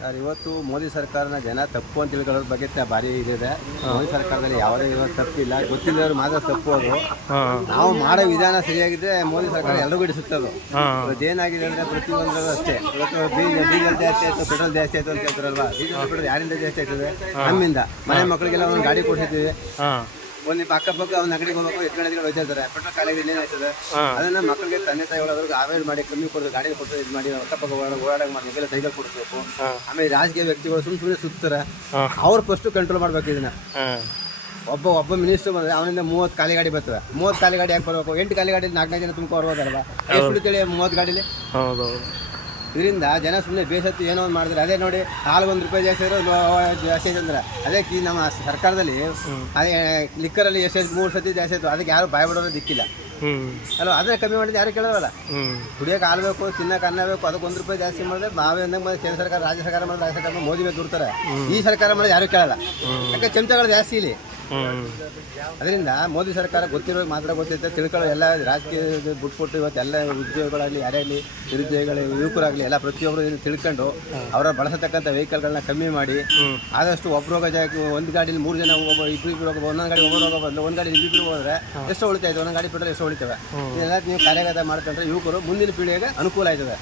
Sir ಇವತ್ತು ಮೋದಿ ಸರ್ಕಾರನ ಜನ ತಪ್ಪು ಅಂತ ತಿಳ್ಕೊಳ್ಳೋದ್ರ ಬಗ್ಗೆ ಭಾರಿ ಇದಿದೆ. ಮೋದಿ ಸರ್ಕಾರದಲ್ಲಿ ಯಾವುದೇ ಇರೋದು ತಪ್ಪಿಲ್ಲ, ಗೊತ್ತಿಲ್ಲದವ್ರು ಮಾತ್ರ ತಪ್ಪು. ಅದು ನಾವು ಮಾಡೋ ವಿಧಾನ ಸರಿಯಾಗಿದ್ದರೆ ಮೋದಿ ಸರ್ಕಾರ ಎಲ್ಲರಿಗೂ ಹಿಡಿಸುತ್ತದು. ಏನಾಗಿದೆ ಅಂದರೆ ಪ್ರತಿಯೊಂದರಲ್ಲೂ ಅಷ್ಟೇ. ಇವತ್ತು ಡೀಸೆಲ್ ಜಾಸ್ತಿ ಆಯಿತು, ಪೆಟ್ರೋಲ್ ಜಾಸ್ತಿ ಆಯಿತು ಅಂತ ಹೇಳ್ತಾರಲ್ವಾ. ಡೀಸೆಲ್ ಪೆಟ್ರೋಲ್ ಯಾರಿಂದ ಜಾಸ್ತಿ ಆಗ್ತದೆ? ನಮ್ಮಿಂದ. ಮನೆ ಮಕ್ಕಳಿಗೆಲ್ಲ ಒಂದು ಗಾಡಿ ಕೊಡ್ತಿದ್ದೀವಿ. ಒಂದು ಅಕ್ಕಪಕ್ಕ ಒಂದು ಅಂಗಡಿಗೆ ಹೋಗ್ಬೇಕು, ಎತ್ಕೊಂಡು ಹೋಗ್ತಿರ್ತಾರೆ. ಪೆಟ್ರೋಲ್ ಖಾಲಿ ಏನಾಗ್ತದೆ? ಅದನ್ನ ಮಕ್ಕಳಿಗೆ ತಂದೆ ತಾಯಿಗಳು ಅದ್ರಿಗೆ ಅವಾಯ್ಡ್ ಮಾಡಿ ಕಮ್ಮಿ ಕೊಡೋದು, ಗಾಡಿ ಕೊಟ್ಟು ಇದು ಮಾಡಿ ಅಕ್ಕಪಕ್ಕ ಓಡಾಡಂಗೆ ಮಾಡಬೇಕು, ಸೈಕಲ್ ಕೊಡಿಸ್ಬೇಕು. ಆಮೇಲೆ ರಾಜಕೀಯ ವ್ಯಕ್ತಿಗಳು ಸುಮ್ಮನೆ ಸುತ್ತಾರೆ, ಅವ್ರು ಫಸ್ಟ್ ಕಂಟ್ರೋಲ್ ಮಾಡ್ಬೇಕು ಇದನ್ನ. ಒಬ್ಬ ಮಿನಿಸ್ಟರ್ ಬಂದರೆ ಅವನಿಂದ 30 ಖಾಲಿ ಗಾಡಿ ಬರ್ತದೆ. 30 ಖಾಲಿ ಗಾಡಿ ಯಾಕೆ ಬರಬೇಕು? 8 ಖಾಲಿ ಗಾಡಿ 4 ಜನ ತುಂಬ ಬರ್ಬೋದಲ್ವಾ? ಎಷ್ಟು ಉಳಿತೇಳಿ 30 ಗಾಡೀಲಿ? ಇದರಿಂದ ಜನ ಸುಮ್ಮನೆ ಬೇಸತ್ತು ಏನೋ ಒಂದು ಮಾಡಿದ್ರೆ. ಅದೇ ನೋಡಿ, ಹಾಲು ₹1 ಜಾಸ್ತಿ ಇರೋ ಜಾಸ್ತಿ ಆಯ್ತು ಅಂದ್ರೆ ಅದೇ ನಮ್ಮ ಸರ್ಕಾರದಲ್ಲಿ ಅದೇ ಲಿಕ್ಕರಲ್ಲಿ ಎಷ್ಟು 3 ಸತಿ ಜಾಸ್ತಿ ಆಯಿತು. ಅದಕ್ಕೆ ಯಾರು ಬಾಯ್ ಬಿಡೋದು ದಿಕ್ಕಿಲ್ಲ ಅಲ್ವಾ? ಅದನ್ನೇ ಕಮ್ಮಿ ಮಾಡಿದ್ದು ಯಾರು ಕೇಳೋಲ್ಲ. ಕುಡಿಯೋಕೆ ಹಾಲು ಬೇಕು, ತಿನ್ನೋಕೆ ಅನ್ನ ಬೇಕು, ಅದಕ್ಕೆ ₹1 ಜಾಸ್ತಿ ಮಾಡಿದ್ರೆ ನಾವೇ ಅಂದಂಗೆ ಕೇಂದ್ರ ಸರ್ಕಾರ, ರಾಜ್ಯ ಸರ್ಕಾರ ಮಾಡಿದ್ರೆ ರಾಜ್ಯ ಸರ್ಕಾರ ಮೋದಿ ಮೇಲೆ ದುಡ್ತಾರೆ. ಈ ಸರ್ಕಾರ ಮಾಡಿದ್ರೆ ಯಾರು ಕೇಳಲ್ಲ, ಯಾಕೆ ಚಮಚಗಳು ಜಾಸ್ತಿ ಇಲ್ಲಿ. ಅದರಿಂದ ಮೋದಿ ಸರ್ಕಾರ ಗೊತ್ತಿರೋ ಮಾತ್ರ ಗೊತ್ತಿರುತ್ತೆ, ತಿಳ್ಕೊಳ್ಳೋ ಎಲ್ಲ ರಾಜಕೀಯ ಬಿಟ್ಬಿಟ್ಟು ಇವತ್ತೆಲ್ಲ ಉದ್ಯೋಗಗಳಾಗಲಿ, ಯಾರಾಗಲಿ ನಿರುದ್ಯೋಗಿಗಳು, ಯುವಕರಾಗಲಿ ಎಲ್ಲ ಪ್ರತಿಯೊಬ್ಬರು ತಿಳ್ಕೊಂಡು ಅವರ ಬಳಸತಕ್ಕಂಥ ವೆಹಿಕಲ್ಗಳನ್ನ ಕಮ್ಮಿ ಮಾಡಿ ಆದಷ್ಟು ಒಬ್ಬರು ಜಾಗಕ್ಕೆ ಒಂದು ಗಾಡಿಲಿ 3 ಜನ ಇಬ್ಬರು ಒಂದೊಂದು ಗಾಡಿ ಒಬ್ಬರು ಹೋಗೋ ಬದಲು ಒಂದು ಗಾಡಿ ಇಬ್ಬರು ಹೋದರೆ ಎಷ್ಟು ಉಳಿತಾಯ್ತು? ಒಂದೊಂದು ಗಾಡಿ ಪೆಟ್ರೋಲ್ ಎಷ್ಟು ಉಳಿತವೆ? ಇದೆಲ್ಲ ನೀವು ಕಾರ್ಯಗತ ಮಾಡ್ಕೊಂಡ್ರೆ ಯುವಕರು ಮುಂದಿನ ಪೀಳಿಗೆಗೆ ಅನುಕೂಲ ಆಯ್ತದೆ.